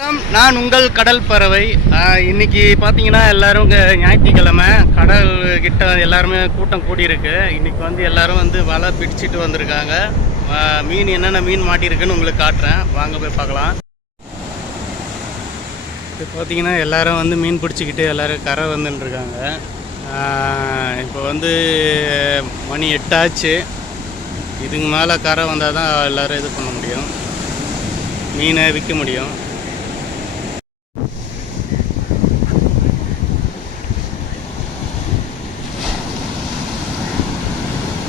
வணக்கம். நான் உங்கள் கடல் பறவை. இன்னைக்கு பார்த்தீங்கன்னா எல்லாரும் ஞாயிற்றுக்கிழமை கடல் கிட்ட எல்லாருமே கூட்டம் கூடியிருக்கு. இன்னைக்கு வந்து எல்லாரும் வந்து வலை பிடிச்சிட்டு வந்திருக்காங்க. மீன் என்னென்ன மீன் மாட்டியிருக்குன்னு உங்களுக்கு காட்டுறேன். வாங்க போய் பார்க்கலாம். இப்போ பார்த்தீங்கன்னா எல்லாரும் வந்து மீன் பிடிச்சிக்கிட்டு எல்லாரும் கரை வந்துட்டுருக்காங்க இப்போ வந்து மணி எட்டாச்சு. இதுக்கு மேலே கரை வந்தால் தான் எல்லோரும் இது பண்ண முடியும். மீனை விற்க முடியும்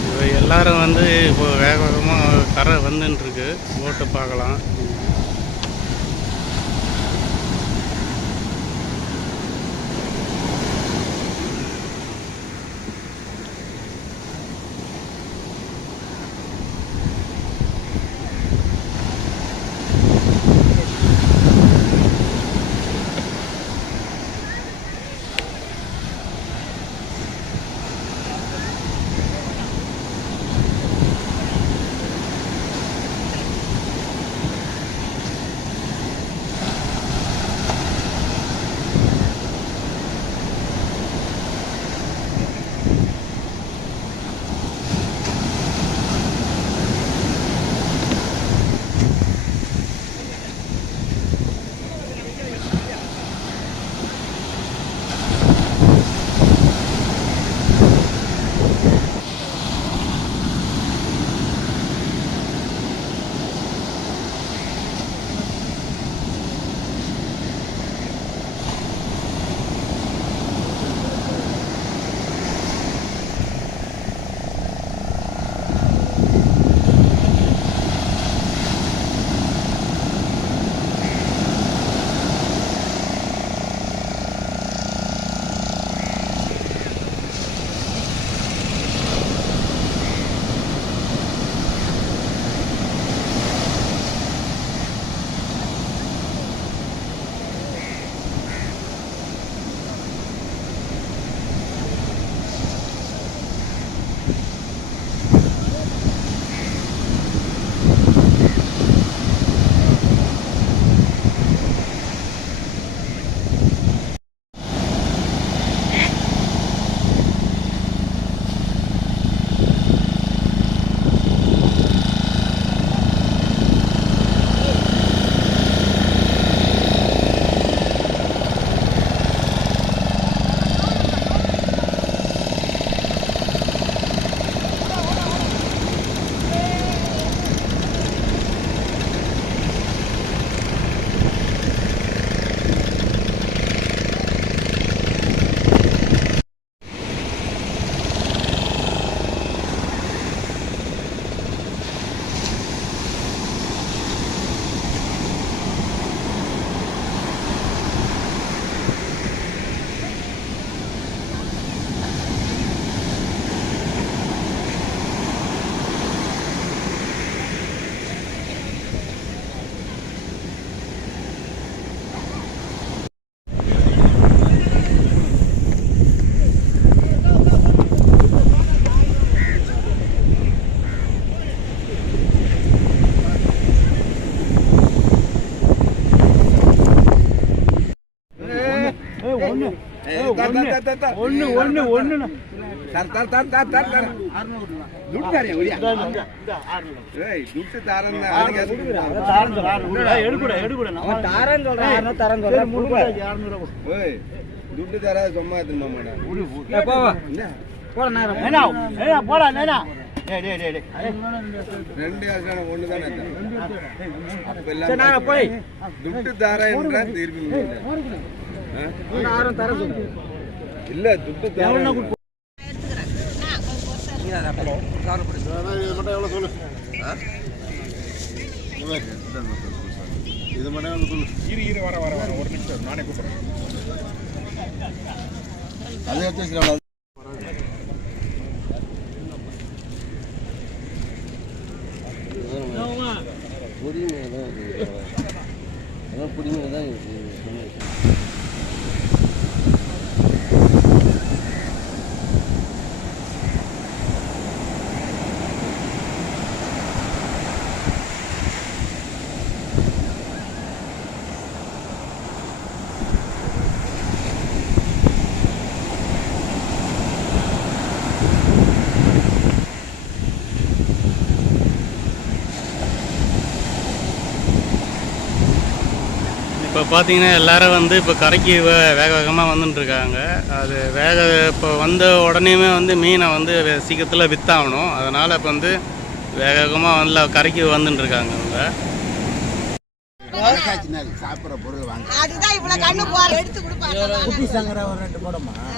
இப்போ எல்லாரும் வந்து இப்போ வேக வேகமாக கரை வந்துன்னு இருக்கு போட்டு பார்க்கலாம். ஒண்ணு ஒண்ணு ஒண்ணு தர தர தர தர தர தர ದುಡ್ಡು ತಾರೇ ಒಡಿಯ ಏಯ್ ದುಡ್ಡು ತಾರನ್ನ ಓಯ್ ದುಡ್ಡು ತರ ಸುಮ್ಮ ತಿನ್ನ ಮಾಡ ரெண்டு கஷ்டம் ஒண்ணு தானே அப்ப எல்லாம் துட்டு தார என்ற தீர்ப்பு இல்ல துட்டு இது மட்டும் சொல்லு இரு இரு வர வர வர ஒரு நிமிஷம் நானே கூப்பிடுறேன் அதே எடுத்து தான் இருக்குது அதான் பொடிமையாக தான் இருக்குது பார்த்தீங்கன்னா எல்லாரும் வந்து இப்போ கரைக்கு வே- வேக வேகமாக வந்துட்டு இருக்காங்க அது வேக இப்போ வந்த உடனேயுமே வந்து மீனை வந்து சீக்கிரத்தில் வித்தாகணும். அதனால் இப்போ வந்து வேக வேகமாக வந்து கரைக்கு வந்துட்டு இருக்காங்க அவங்க சாப்பிட்ற பொருள் வாங்க அதுதான் இவ்வளவு கண்ணு போற எடுத்து கொடுப்பாங்க. குட்டி சங்கரா ஒரு ரெண்டு போடமா? ஆ,